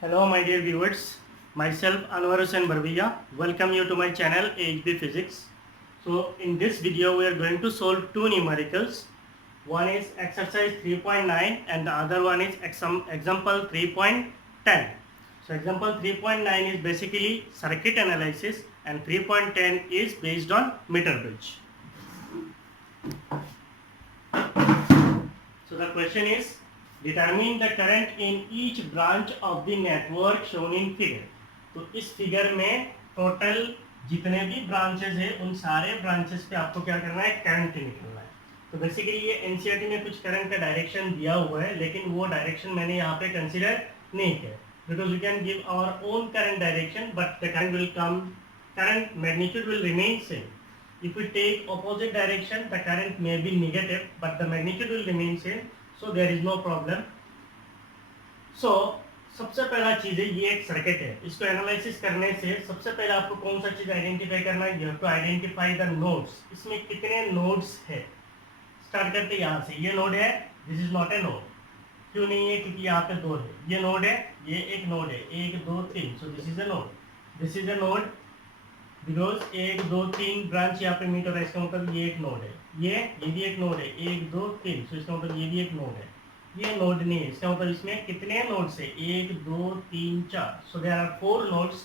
Hello, my dear viewers. Myself Anwar Hussain Barbia. Welcome you to my channel AHB Physics. So, in this video, we are going to solve two numericals. One is exercise 3.9 and the other one is example 3.10. So, example 3.9 is basically circuit analysis and 3.10 is based on meter bridge. So, the question is determine the current in each branch of the network shown in figure. तो इस फिगर में टोटल जितने भी ब्रांचेस है उन सारे ब्रांचेस पे आपको क्या करना है, करंट निकालना है. तो बेसिकली ये एनसीईआरटी में कुछ करंट का डायरेक्शन दिया हुआ है, लेकिन वो डायरेक्शन मैंने यहाँ पे कंसीडर नहीं किया because we can give our own current direction but the current will come, current magnitude will remain same. If we take opposite direction, the current may be negative, but the magnitude will remain same, so there is no problem. So सबसे पहला चीज है, ये एक सर्किट है, इसको एनालिसिस करने से सबसे पहले आपको कौन सा चीज आइडेंटिफाई करना है, you have to identify the nodes. इसमें कितने नोड्स है. स्टार्ट करते हैं यहाँ से. ये नोड है, this is not a node. क्यों नहीं है, क्योंकि यहाँ पे दो है. ये नोड है, ये एक नोड है, 1 2 3, सो this is a node. This is a node because 1 2 3 ब्रांच यहाँ पे मीट हो रहा है, इसका मतलब ये एक नोड है. ये भी एक नोड है, 1 2 3, सो इसका मतलब ये भी एक नोड है. ये नोड नहीं है, इसका मतलब इसमें कितने नोड्स है, 1 2 3 4. So there are 4 nodes.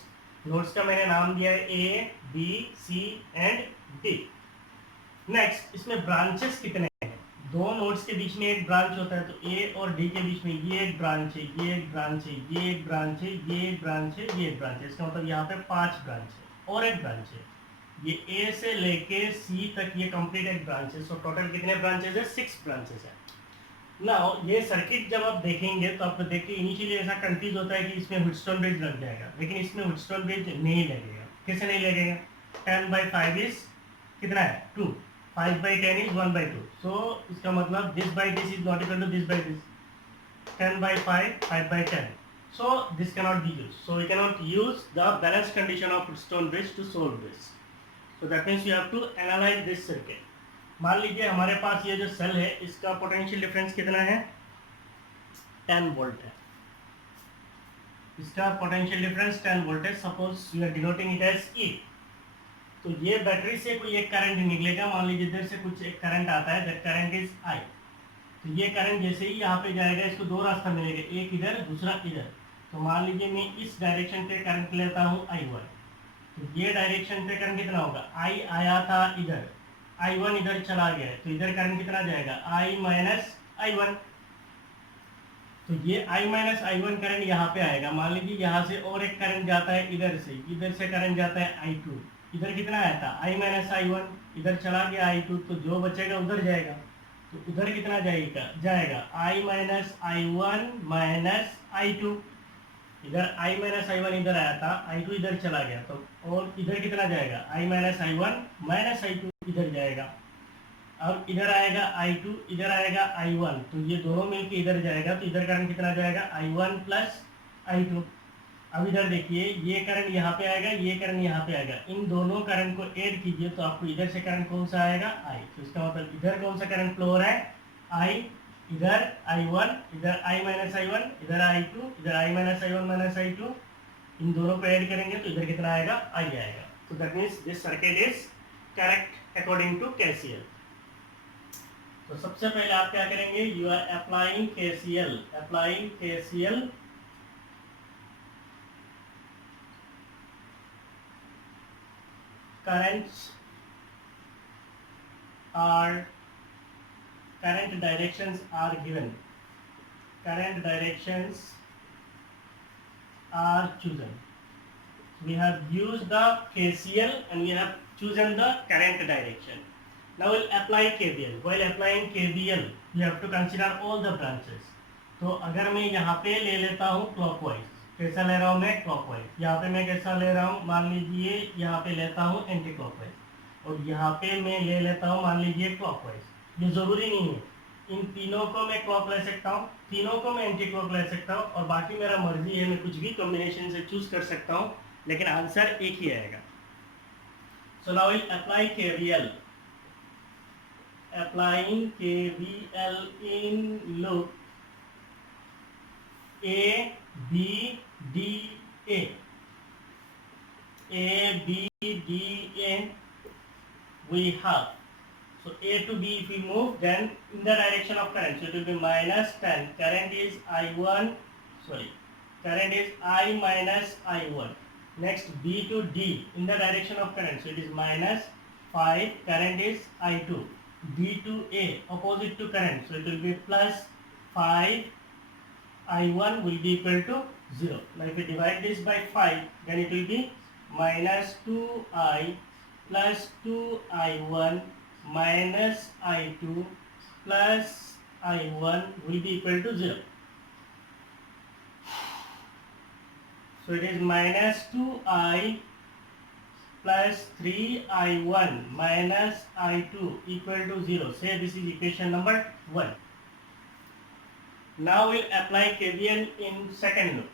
Nodes का मैंने नाम दिया है A B C and D. Next, इसमें ब्रांचेस कितने हैं. दो नोड्स के बीच में एक ब्रांच होता है, तो ए और डी के बीच में ये एक ब्रांच है, ये एक ब्रांच है, ये एक ब्रांच है, ये एक ब्रांच है, ये एक ब्रांच है. इसका मतलब यहाँ पे 5 ब्रांच है और एक ब्रांच है. ये ए से लेके सी तक ये कंप्लीट एक ब्रांच है. सो टोटल कितने ब्रांचेस है, 6 ब्रांचेस है. नाउ ये सर्किट जब आप देखेंगे तो आपको देख के इनिशियली ऐसा कंफ्यूज होता है कि इसमें व्हीटस्टोन ब्रिज लग जाएगा, लेकिन इसमें व्हीटस्टोन ब्रिज नहीं लगेगा. कैसे नहीं लगेगा, 10/5 इज कितना है, 2. 5/10 इज 1/2. सो इसका मतलब this by this is not equal to this by this. 10/5 5/10. So this cannot be used. So we cannot use the balanced condition of Wheatstone bridge to solve this. So that means you have to analyze this circuit. मान लीजिए हमारे पास ये जो सेल है, इसका potential difference कितना है, 10 volt है. इसका पोटेंशियल डिफरेंस 10 वोल्ट है. Suppose you are denoting it as E. तो ये बैटरी से कोई एक करंट निकलेगा. मान लीजिए इधर से कुछ एक करंट आता है, दैट करंट इज आई. तो ये करंट जैसे ही यहाँ पे जाएगा, इसको दो रास्ता मिलेगा, एक इधर दूसरा इधर. तो मान लीजिए मैं इस डायरेक्शन पे करंट लेता हूँ I1. तो ये डायरेक्शन पे करंट कितना होगा, I आया था इधर, I1 इधर चला गया, तो इधर करंट कितना जाएगा, I माइनस I1. तो ये I माइनस I1 करंट यहाँ पे आएगा. मान लीजिए यहाँ से और एक करंट जाता है इधर से करंट जाता है I2. इधर कितना आया था, I माइनस I1, इधर चला गया I2, तो जो बचेगा उधर जाएगा. तो उधर कितना जाएगा I minus I1 minus I2. इधर I माइनस I1 इधर आया था, I2 इधर चला गया, तो और इधर कितना जाएगा, I minus I1 minus I2 इधर जाएगा. अब इधर आएगा I2, इधर आएगा I1, तो ये दोनों मिलके इधर जाएगा, तो इधर करंट कितना जाएगा, I1 प्लस I2. अब इधर देखिए, ये करंट यहाँ पे आएगा, ये करंट यहाँ पे आएगा. इन दोनों करंट को ऐड कीजिए तो आपको इधर से करंट कौन सा आएगा, I. तो इसका मतलब इधर कौन सा करंट फ्लो हो रहा है, I. इधर I1, इधर I माइनस I1, इधर I2, इधर I minus I1 minus I2. इन दोनों को ऐड करेंगे तो इधर कितना आएगा, I आएगा. तो that means this circuit is correct according to KCL. तो सबसे पहले आप क्या करेंगे, you are applying KCL. Current directions are given. Current directions are chosen. We have used the KCL and we have chosen the current direction. Now we'll apply KVL. While applying KVL, you have to consider all the branches. तो अगर मैं यहाँ पे ले लेता हूँ क्लॉकवाइज, कैसा ले रहा हूँ मैं, क्लॉकवाइज. यहाँ पे मैं कैसा ले रहा हूँ, मान लीजिए यहाँ पे लेता हूँ एंटी क्लॉकवाइज, और यहाँ पे मैं ले लेता हूँ मान लीजिए क्लॉकवाइज. ये जरूरी नहीं है, इन तीनों को मैं क्लॉक ले सकता हूँ, तीनों को मैं एंटी क्लॉक ले सकता हूँ, और बाकी मेरा मर्जी है, मैं कुछ भी कॉम्बिनेशन से चूज कर सकता हूँ, लेकिन आंसर एक ही आएगा. So now will apply KVL. Applying KVL in loop A, B, D A B D A we have. So A to B if we move, then in the direction of current, so it will be minus 10. Current is I1, current is I minus I1. Next B to D in the direction of current, so it is minus 5. Current is I2. D to A opposite to current, so it will be plus 5. I1 will be equal to 0. Now if we divide this by 5, then it will be minus 2I plus 2I1 minus I2 plus I1 will be equal to 0. So it is minus 2I plus 3I1 minus I2 equal to 0. Say this is equation number 1. Now we'll apply KVL in second loop.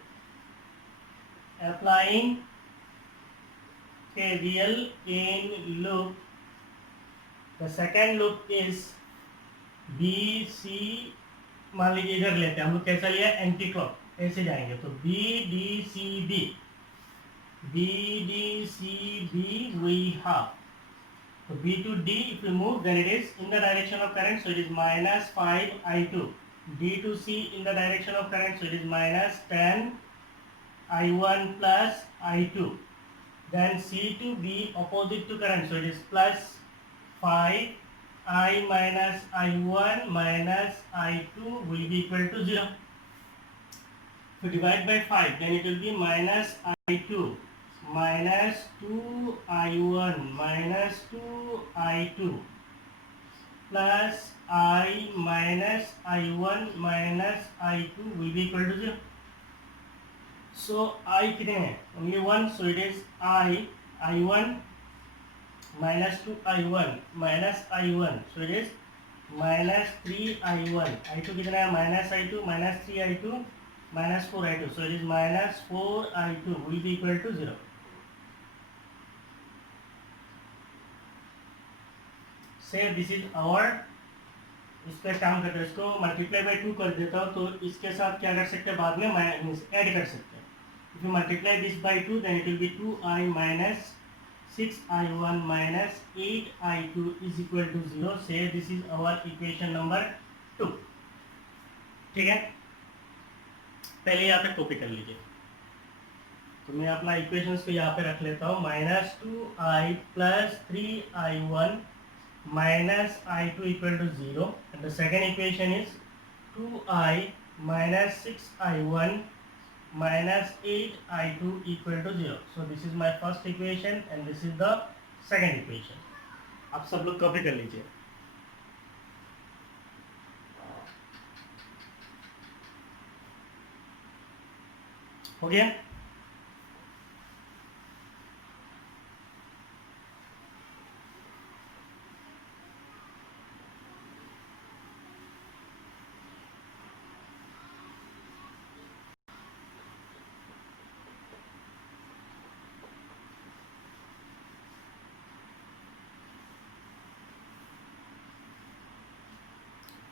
Applying KVL in loop. The second loop is B C. मान लीजिए इधर लेते हैं हम लोग, कैसा लिया anti clock, ऐसे जाएंगे तो B D C B we have. So B to D if we move, then it is in the direction of current, so it is minus 5 I2. D to C in the direction of current, so it is minus 10 I1 plus I2. Then C to B opposite to current, so it is plus 5 I minus I1 minus I2 will be equal to 0. If you divide by 5, then it will be minus I2 minus 2 I1 minus 2 I2 plus I minus I1 minus I2 will be equal to 0. So I कितने हैं? Only 1, so it is I1 minus 2 I1 minus I1, so it is minus 3 I1. I2 कितना है? Minus I2 minus 3 I2 minus 4 I2, so it is minus 4 I2 will be equal to 0. Say this is our, इस पर काम करते हैं, इसको multiply by 2 कर देता हूँ, तो इसके साथ क्या कर सकते हैं, बाद में माइनस ऐड कर सकते हैं. If you multiply this by 2, then it will be 2I minus 6I1 minus 8I2 is equal to 0. Say this is our equation number 2. ठीक है, पहले यहाँ पे कॉपी कर लीजिए. तो मैं अपना इक्वेशंस को यहाँ पे रख लेता हूँ. Minus 2I plus 3I1 minus I2 equal to 0, and the second equation is 2I minus 6I1 minus 8I2 equal to 0. So this is my first equation and this is the second equation. आप सब लोग कॉपी कर लीजिए. हो गया?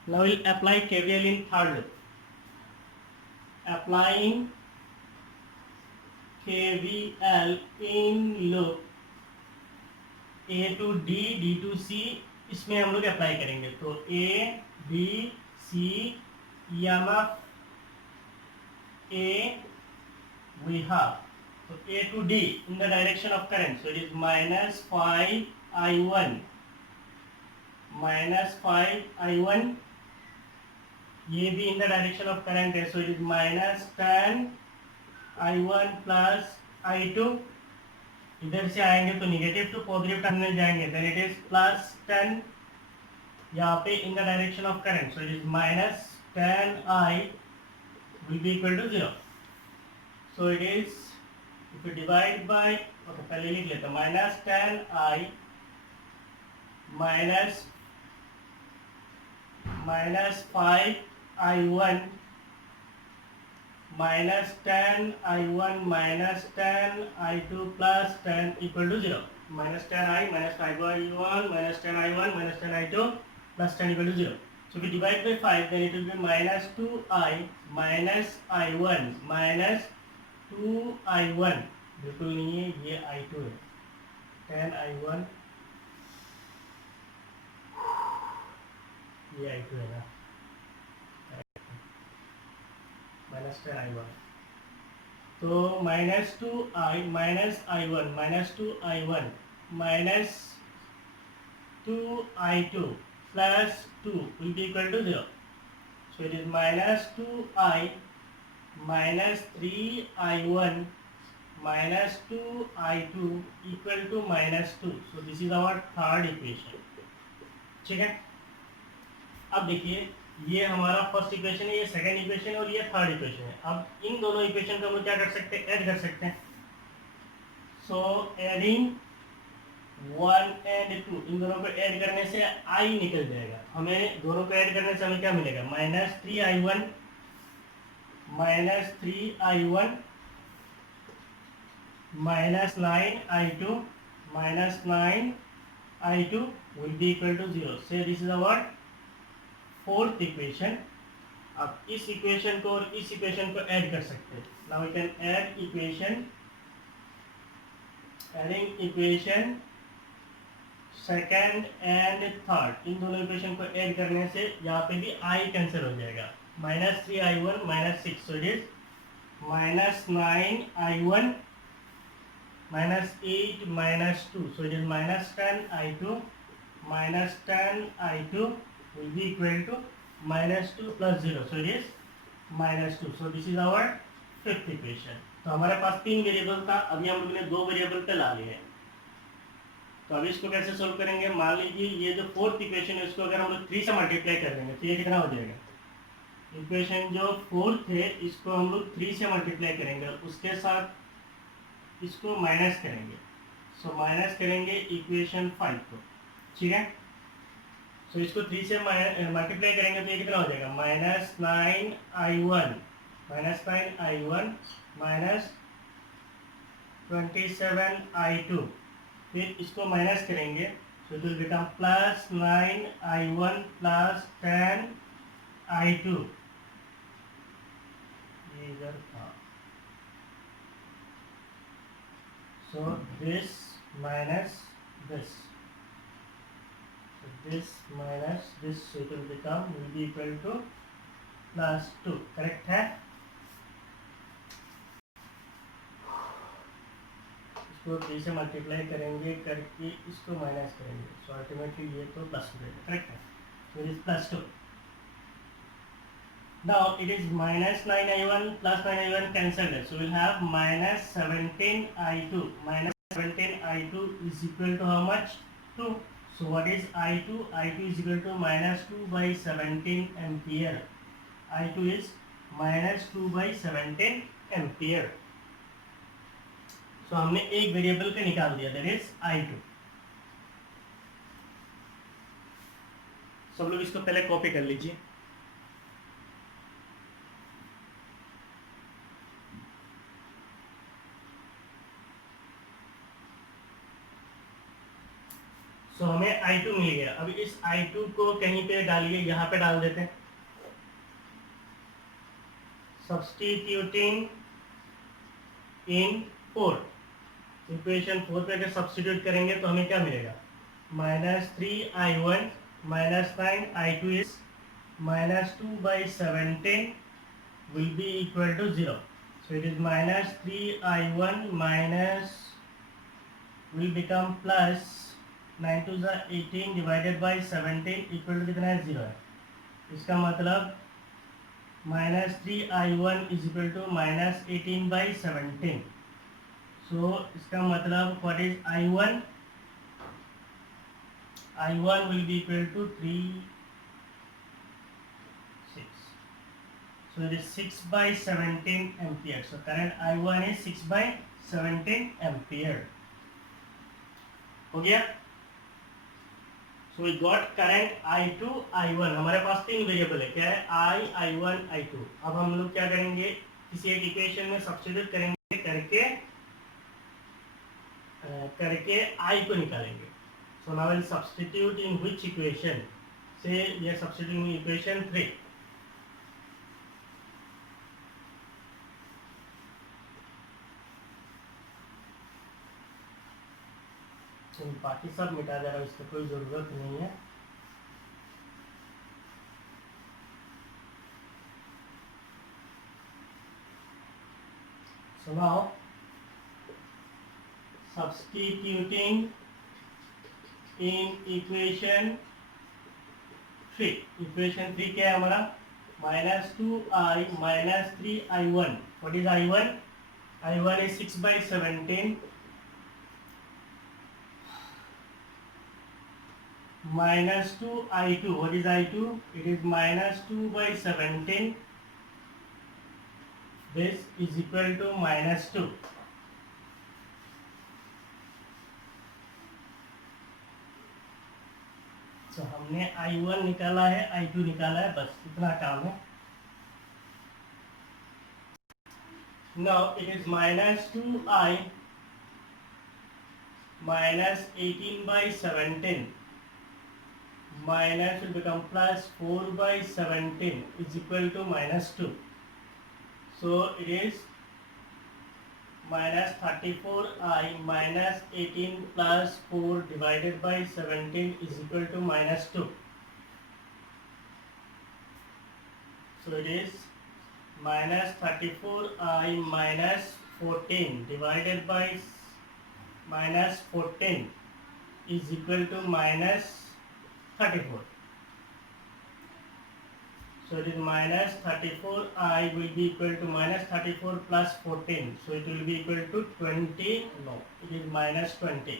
Now we'll apply KVL in third loop. Applying KVL in loop A to D, D to C, इसमें हम लोग अप्लाई करेंगे. तो A, B, C, EMF A we have. So A to D in the direction of current, so it is minus 5 I1 minus 5 I1. ये भी in the direction of current है, so it is minus 10 I1 plus I2. इधर से आएंगे तो negative to positive terminal जाएंगे, then it is plus 10. यहाँ पे in the direction of current, so it is minus 10I will be equal to 0. So it is, if you divide by, okay पहले लिख लेते हैं, minus 10I minus 5 I1 minus 10 I1 minus 10 I2 plus 10 equal to 0. Minus 10I minus 5 I1 minus 10 I1 minus 10 I2 plus 10 equal to 0. So if we divide by 5, then it will be minus 2I minus I1 minus 2i1 बिल्कुल नहीं है, ये i2 है, 10i1, ये i2 है ना, -10i1, तो -2i minus i1 -2i1 minus 2i2 plus 2 will be equal to 0. So it is -2i minus 3i1 minus 2i2 equal to -2. So this is our third equation. ठीक है, अब देखिए ये हमारा फर्स्ट इक्वेशन है, ये सेकंड इक्वेशन है और ये थर्ड इक्वेशन है। अब इन दोनों इक्वेशन को हम लोग क्या कर सकते हैं, ऐड कर सकते हैं। सो एडिंग 1 एंड 2, इन दोनों को ऐड करने से i निकल जाएगा। हमें दोनों को ऐड करने से हमें क्या मिलेगा, -3i1 -3i1 -9i2 -9i2 will be equal to 0. So this is our fourth equation. अब इस इक्वेशन को और इस इक्वेशन को ऐड कर सकते हैं। Now we can add equation, adding equation second and third, इन दोनों इक्वेशन को ऐड करने से यहाँ पे भी i कैंसिल हो जाएगा, -3i1 -6, so it is -9i1 -8 -2, so it is -10i2 -10i2 will be equal to -2 plus 0, so it is -2. So this is our fifth equation. तो हमारे पास तीन वेरिएबल था, अभी हम लोग ने दो वेरिएबल पे ला लिए हैं। तो अब इसको कैसे सोल्व करेंगे, मान लीजिए ये जो फोर्थ इक्वेशन है इसको अगर हम लोग 3 से मल्टीप्लाई कर देंगे तो ये कितना हो जाएगा, इक्वेशन जो फोर्थ है इसको हम लोग 3 से मल्टीप्लाई करेंगे, उसके साथ इसको माइनस करेंगे, सो माइनस करेंगे इक्वेशन 5 को, ठीक है। सो इसको 3 से मल्टीप्लाई करेंगे तो ये कितना हो जाएगा, -9i1 -27i2, फिर इसको माइनस करेंगे तो it will become +9i1 +10i2, ये इधर था, so this minus this, so this minus this, so it will become, will be equal to +2, करेक्ट है। इसको 3 से मल्टीप्लाई करेंगे करके इसको माइनस करेंगे, सो अल्टीमेटली ये तो प्लस हो जाएगा, करेक्ट है, so it is +2. Now it is -9i1 +9i1 cancelled, so we'll have -17i2. -17i2 is equal to how much, 2. So what is i2? i2 is equal to -2/17 ampere. i2 is -2/17 ampere. So हमने एक वेरिएबल का निकाल दिया, that is i2। सब लोग इसको पहले कॉपी कर लीजिए। सो हमें i2 मिल गया। अब इस i2 को कहीं पे डालिए, यहाँ पे डाल देते हैं, सब्स्टिट्यूटिंग इन 4, इक्वेशन 4 पे अगर सब्स्टिट्यूट करेंगे तो हमें क्या मिलेगा, -3i1 -9i2 is -2/17 will be equal to 0. So it is -3i1 minus will become plus 9 to the 18 divided by 17 equal to कितना है, 0 है। इसका मतलब -3i1 is equal to -18/17. So इसका मतलब what is i1? i1 will be equal to 3, 6. So it is 6/17 ampere. So current i1 is 6/17 ampere. हो गया। So we got current i2 i1। हमारे पास तीन वेरिएबल है, क्या है, i i1 i2। अब हम लोग क्या करेंगे, किसी एक इक्वेशन में सब्स्टिट्यूट करेंगे, करके i को निकालेंगे। So now we'll substitute in which equation? Say we are substituting in equation 3. चलो बाकी सब मिटा दे रहा हूँ, इसका कोई ज़रूरत नहीं है। सुनाओ, सब्स्टिट्यूटिंग इन इक्वेशन 3, इक्वेशन 3 क्या है हमारा, -2i - 3i1, what is i1, i1 is 6/17 -2i2, what is i2, it is -2/17, this is equal to -2। तो हमने i1 निकाला है, i2 निकाला है, बस इतना काम है। Now it is -2i -18/17 minus will become +4/17 is equal to -2. So it is -34i -18 plus 4 divided by 17 is equal to -2. So it is -34i -14 divided by -14 is equal to -34. So it is -34i will be equal to -34 plus 14. So it will be equal to 20. No, it is -20.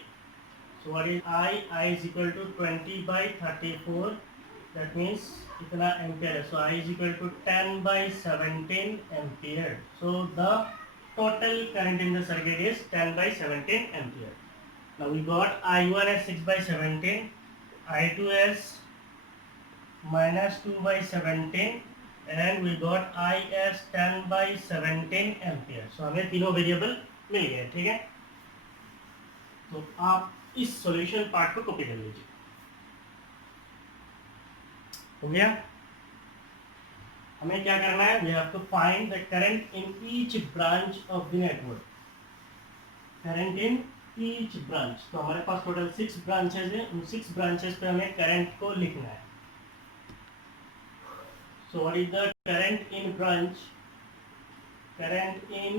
So what is I? I is equal to 20/34. That means itna ampere. So I is equal to 10/17 ampere. So the total current in the circuit is 10/17 ampere. Now we got I1 as 6/17, I2 as -2/17 and we got I as 10/17 ampere. So हमें तीनों वेरिएबल मिल गए, ठीक है। तो आप इस solution part को कॉपी कर लीजिए, हो गया। हमें क्या करना है, we have to find the current in each branch of the network, current in each branch. तो हमारे पास टोटल 6 ब्रांचेज है, उन 6 ब्रांचेज पे हमें करंट को लिखना है। So what is the current in branch? Current in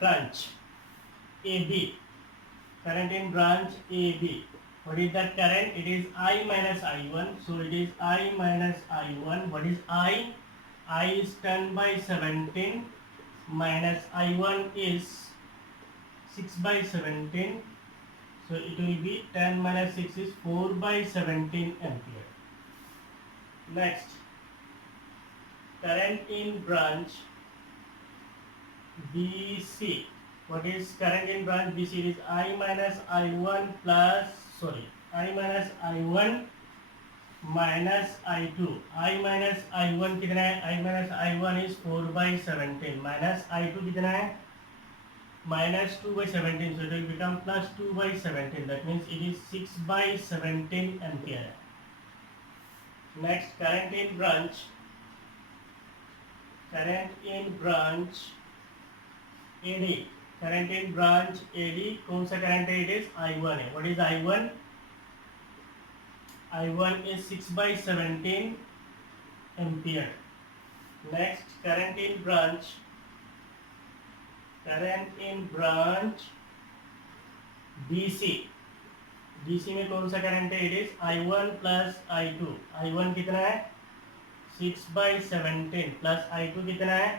branch AB. Current in branch AB. What is that current? It is I minus I1. So it is I minus I1. What is I? I is 10/17 minus I1 is 6/17. So it will be 10 minus 6 is 4/17 ampere. Next, current in branch BC. What is current in branch BC? It is I minus I1 minus I2. I minus I1 कितना है? I minus I1 is 4/17 minus I2 कितना है? -2/17. So it will become +2/17. That means it is 6/17 ampere. Next, current in branch AD. Current in branch AD कौन सा करंट है? It is I1 है। What is I1? I1 is 6/17 ampere. Next, current in branch BC. BC में कौन सा करंट है? It is I1 plus I2. I1 कितना है? 6/17 plus I2 कितना है?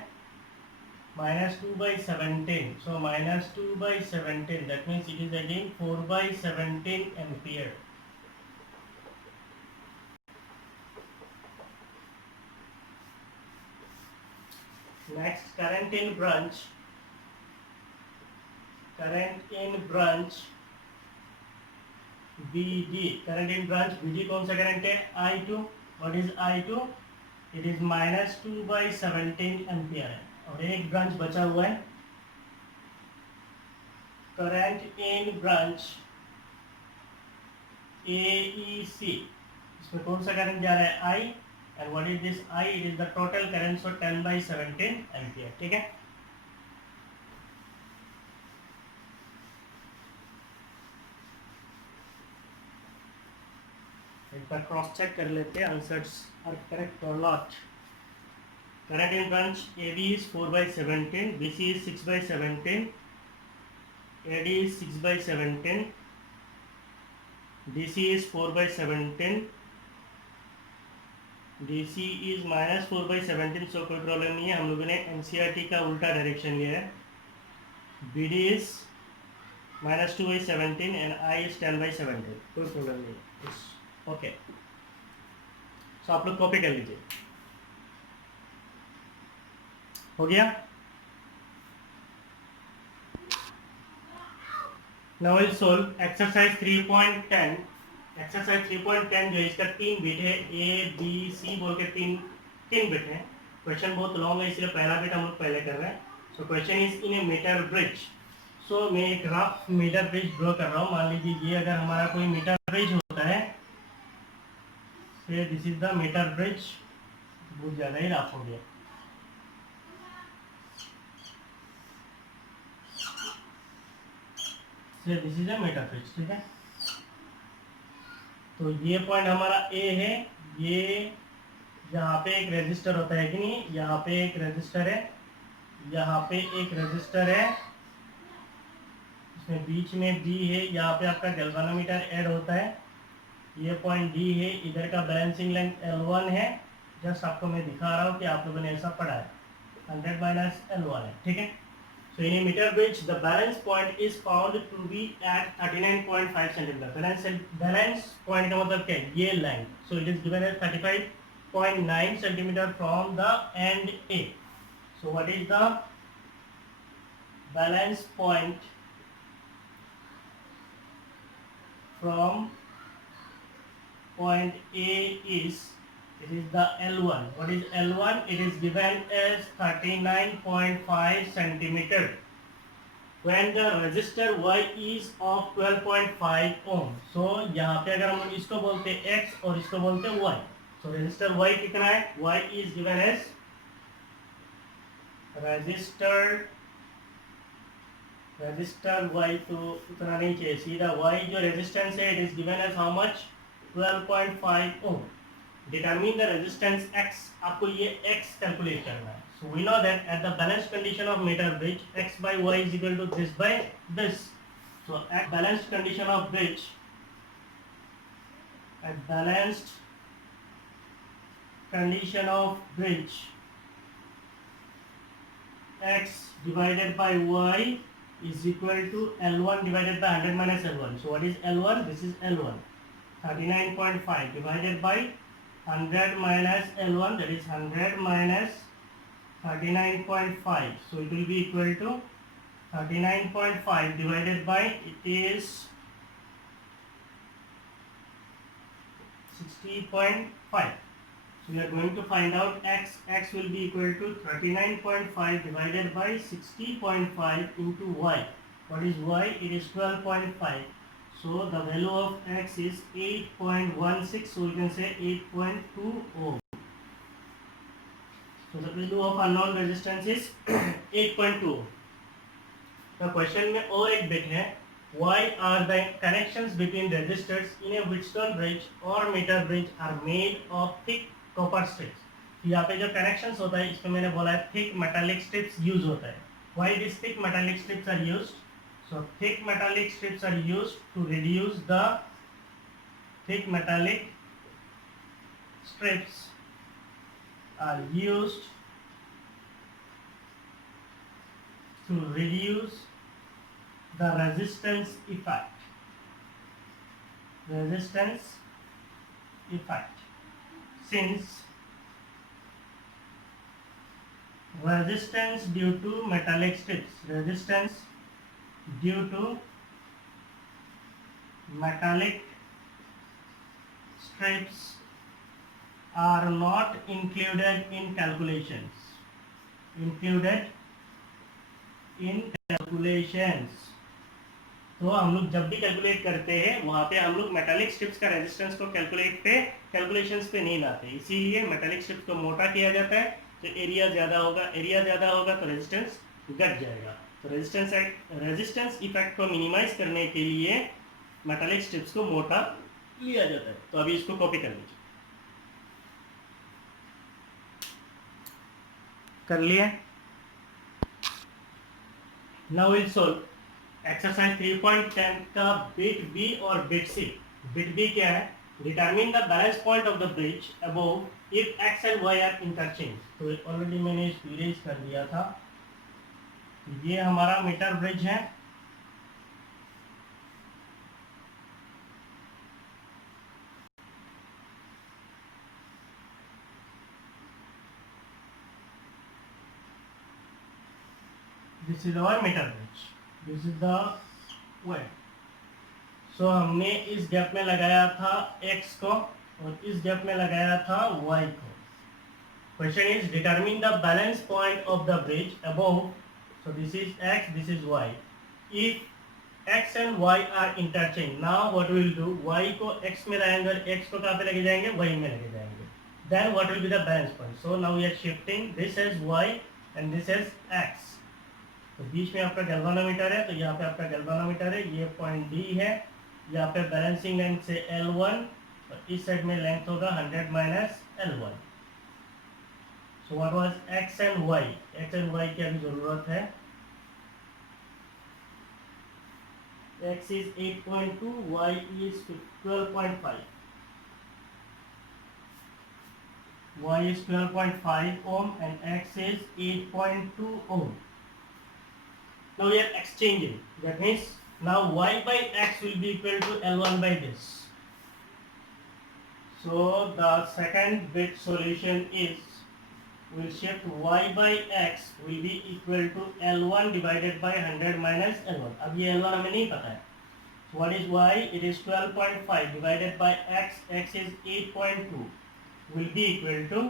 -2/17. So -2/17. That means it is again 4/17 ampere. Next, current in branch BD. Current in branch BD कौन सा करंट है? I2. What is I2? It is -2/17 ampere है। और एक ब्रांच बचा हुआ है, करंट इन ब्रांच AEC। इसमें कौन सा करंट जा रहा है? I। and what is this I? It is the total current, so 10/17 ampere, ठीक है। एक बार क्रॉस चेक कर लेते हैं आंसर्स आर करेक्ट और not. Current in branch AB is 4/17, BC is 6/17, AD is 6/17, DC is 4/17, DC is -4/17. सो कोई प्रॉब्लम नहीं है, हम लोगों ने NCERT का उल्टा डायरेक्शन लिया है. BD is -2/17 and I is 10/17. कोई प्रॉब्लम नहीं है. ओके, सो आप लोग कॉपी कर लीजिए. हो गया. Now we'll solve exercise 3.10. एक्सरसाइज 3.10 जो है इसका 3 बिट है, A B C बोल के तीन बिट है. क्वेश्चन बहुत लॉन्ग है इसलिए पहला बिट हम लोग पहले कर रहे हैं. So question is in a metre bridge. So मैं एक रफ मीटर ब्रिज ड्रॉ कर रहा हूँ. मान लीजिए ये अगर हमारा कोई मीटर ब्रिज होता है, this is the meter bridge. बहुत ज़्यादा ही रफ हो गया. This is a meter bridge. ठीक है, तो ये पॉइंट हमारा ए है. ये यहाँ पे एक रेजिस्टर होता है कि नहीं, यहाँ पे एक रेजिस्टर है, यहाँ पे एक रेजिस्टर है, इसमें बीच में बी है, यहाँ पे आपका गैल्वेनोमीटर ऐड होता है. ये पॉइंट डी है, इधर का बैलेंसिंग लेंथ L1 है. जस्ट आपको मैं दिखा रहा हूँ कि आप लोगों ने ऐसा पढ़ा है. 100 - L1 है. ठीक है, so in a meter bridge the balance point is found to be at 39.5 cm. balance point का मतलब क्या है, ये line. so it is given as 35.9 cm from the end A. so what is the balance point from point A is, it is the L1. What is L1? It is given as 39.5 centimeter. When the resistor Y is of 12.5 ohm. So यहाँ पे अगर हम इसको बोलते हैं X और इसको बोलते हैं Y. So resistor Y कितना है? Y is given as resistor Y तो उतना नहीं चाहिए, सीधा Y जो resistance है, it is given as how much? 12.5 ohm. Determine the resistance X. आपको ये X कैलकुलेट करना है. So we know that at the balanced condition of meter bridge, X by Y is equal to this by this. So at balanced condition of bridge, X divided by Y is equal to L1 divided by 100 - L1. So what is L1? This is L1. 39.5 divided by 100 minus L1, that is 100 minus 39.5. So it will be equal to 39.5 divided by, it is 60.5. So we are going to find out X. X will be equal to 39.5 divided by 60.5 into Y. What is Y? It is 12.5. So the value of X is 8.16. So we can say 8.2 ohm. So the value of unknown resistance is 8.2 ohm. The question में और एक बिट है. Why are the connections between resistors in a Wheatstone bridge or meter bridge are made of thick copper strips? यहाँ पे जो connections होता है इसमें मैंने बोला है thick metallic strips use होता है. Why these thick metallic strips are used? So thick metallic strips are used to reduce the thick metallic strips are used to reduce the resistance effect. Since resistance due to metallic strips, are not included in calculations. तो हम लोग जब भी कैलकुलेट करते हैं वहाँ पे हम लोग मेटालिक स्ट्रिप्स का रेजिस्टेंस को कैलकुलेशंस पे नहीं लाते. इसीलिए मेटालिक स्ट्रिप्स को मोटा किया जाता है. तो एरिया ज़्यादा होगा तो रेजिस्टेंस घट जाएगा. तो रेजिस्टेंस इफेक्ट को मिनिमाइज करने के लिए मेटालिक स्ट्रिप्स को मोटा लिया जाता है। तो अभी इसको कॉपी कर लीजिए। कर लिए। नाउ विल सॉल्व एक्सरसाइज 3.10 का बिट बी और बिट सी। बिट बी क्या है? Determine the balance point of the bridge above if X and Y are interchange. तो ऑलरेडी मैंने इसको इरेज कर दिया था। ये हमारा मीटर ब्रिज है। This is our metre bridge, this is the Y. So हमने इस गैप में लगाया था x को और इस गैप में लगाया था y को। Question is determine the balance point of the bridge above. So this is x, this is y। If x and y are interchange, now what will do, y को x में लाएंगे, x को कहाँ पे लेके जाएंगे? y में लेके जाएंगे। Then what will be the balance point? So now we are shifting this as y and this as x। तो बीच में आपका गैल्वानोमीटर है, तो यहाँ पे आपका गैल्वानोमीटर है, ये पॉइंट D है। यहाँ पे बैलेंसिंग लेंथ से L1 और इस साइड में लेंथ होगा 100 minus L1। So what was x and y? x and y की अभी जरूरत है। x is 8.2, y is 12.5। y is 12.5 ohm and x is 8.2 ohm. Now we are exchanging. That means now y by x will be equal to L1 by this. So the second bit solution is, we'll shift y by x will be equal to L1 divided by 100 minus L1. अब ये L1 हमें नहीं पता है. So what is y? It is 12.5 divided by x. X is 8.2 will be equal to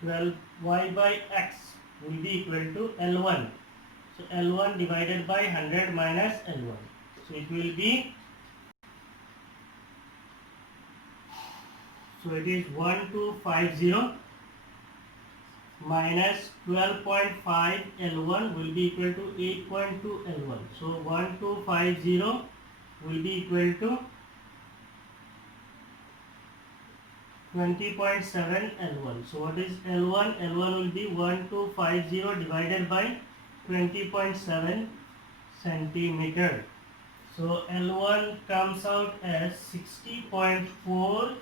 12 y by x will be equal to L1. So L1 divided by 100 minus L1. So it will be, so it is 1250 minus 12.5 L1 will be equal to 8.2 L1. So 1250 will be equal to 20.7 L1. So what is L1? L1 will be 1250 divided by 20.7 centimeter. So L1 comes out as 60.4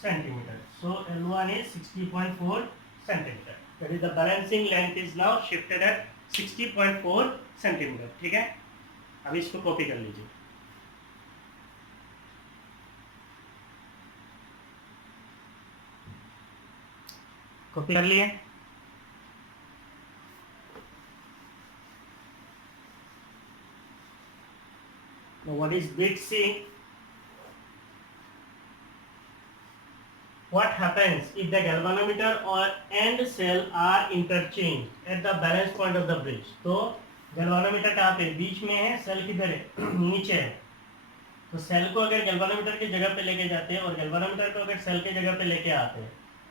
centimeter. So L1 is 60.4 centimeter. That is the balancing length is now shifted at 60.4 centimeter. ठीक है? अब इसको कॉपी कर लीजिए। कॉपी कर लिए। Now what is bit C? What happens if the galvanometer or end cell are interchanged at the balance point of the bridge? तो गैल्वानोमीटर कहाँ पे? बीच में है, सेल किधर है? नीचे है। तो सेल को अगर गैल्वानोमीटर की जगह पे लेके जाते हैं और गैल्वानोमीटर को अगर सेल की जगह पे लेके आते हैं,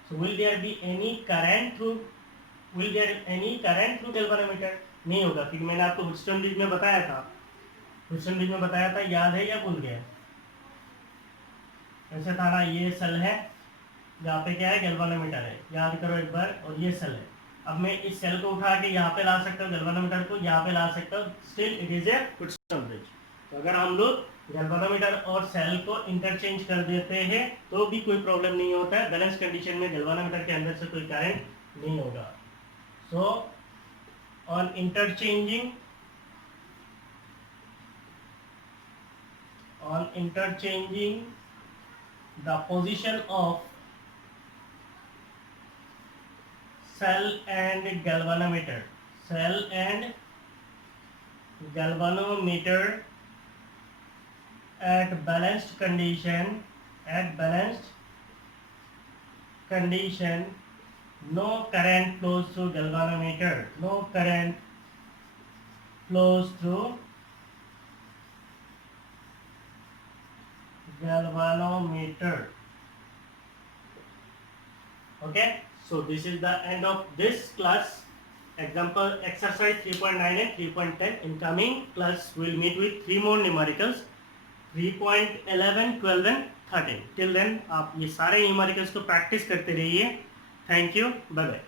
so will there be any current through? Will there any current through galvanometer? नहीं होगा, क्योंकि मैंने आपको व्हीटस्टोन ब्रिज में बताया था। व्हीटस्टोन ब्रिज में बताया था, याद है या भूल गए? ऐसा था ना, ये सेल है, यहाँ पे क्या है? गैल्वानोमीटर है, याद करो एक बार, और ये सेल है। अब मैं इस सेल को उठा के यहाँ पे ला सकता हूँ, गैल्वानोमीटर को यहाँ पे ला सकता हूँ, still it is a Wheatstone bridge. तो अगर हम लोग गैल्वानोमीटर और सेल को इंटरचेंज कर देते हैं तो भी कोई प्रॉब्लम नहीं होता है। बैलेंस कंडीशन में गैल्वानोमीटर के अंदर से कोई करंट नहीं होगा। So on interchanging the position of cell and galvanometer at balanced condition, no current flows through galvanometer, no current flows through galvanometer. Okay, so this is the end of this class. Example exercise 3.9 and 3.10. In coming class we'll meet with 3 more numericals, 3.11, 12 and 13। Till then आप ये सारे numericals को practice करते रहिए। Thank you, bye bye.